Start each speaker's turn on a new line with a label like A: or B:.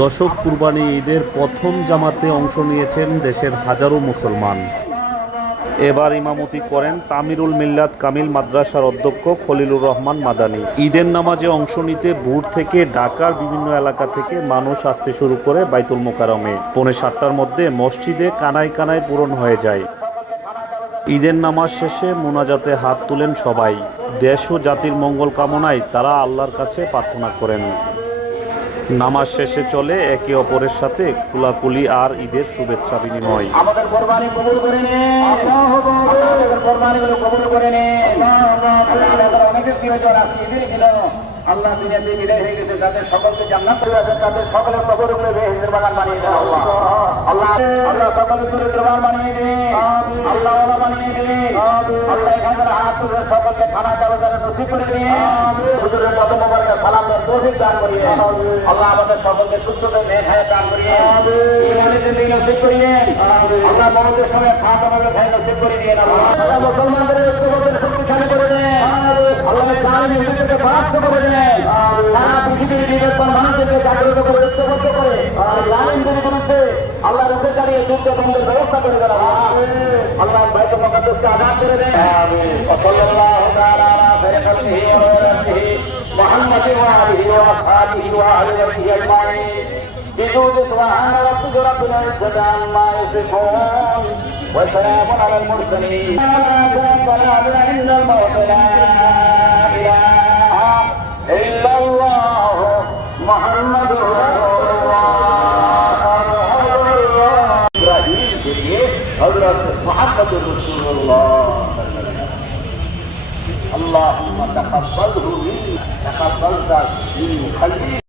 A: দশক কুরবানি ঈদের প্রথম জামাতে অংশ নিয়েছেন দেশের হাজারো মুসলমান। এবার ইমামতি করেন তামিরুল মিল্লাত কামিল মাদ্রাসার অধ্যক্ষ খলিলুর রহমান মাদানী। ঈদের নামাজে অংশ নিতে ভোর থেকে ঢাকার বিভিন্ন এলাকা থেকে মানুষ আসতে শুরু করে বাইতুল মোকারমে পৌনে সাতটার মধ্যে মসজিদে কানায় কানায় পূরণ হয়ে যায়। ঈদের নামাজ শেষে মোনাজাতে হাত তুলেন সবাই। দেশ ও জাতির মঙ্গল কামনায় তারা আল্লাহর কাছে প্রার্থনা করেন। নামাজ শেষে চলে একে অপরের সাথে কুলাকুলি আর ঈদের শুভেচ্ছা বিনিময়।
B: আমাদের আল্লাহ সকলকে তাদের সকলের আল্লাহ। আল্লাহ আল্লাহ সকলের বানিয়ে হুজুরের মত মোবারকের সালাম দেন তৌফিক দান করিয়ে আল্লাহ আমাদের সকলকে সুস্থতা নেক হায়াত দান করিয়ে ইমানের জিন্দেগি নসিব করিয়ে আল্লাহ মহতের সময় খাত আমাদের ভাই নসিব করে দিয়ে আল্লাহ মুসলমানদের ঐক্যবদ্ধ শক্তিশালী করে দেন আল্লাহ জালিম ইহুদিদেরকে পরাস্ত করে দেন সারা পৃথিবীর বিবেকবান মানুষদেরকে জাগ্রত করে ঐক্যবদ্ধ করে জালিমদের বিরুদ্ধে আল্লাহ রুখে দাঁড়িয়ে যুদ্ধ বন্ধের ব্যবস্থা করে দেন আল্লাহ বাইত মকাদ্দাসকে আজাদ করে দেন وصلى الله تعالى على خير خلقه ورسوله محمد وآله وأصحابه وأهل بيته أجمعين بجود سبحان ربك رب العزة عما يصفون وسلام على المرسلين ولا عند الموت لا إله إلا الله محمد رسول الله إبراهيم के लिए हजरत मोहम्मद रसूलुल्लाह اللهم تقبله منا تقبل ذات من خليل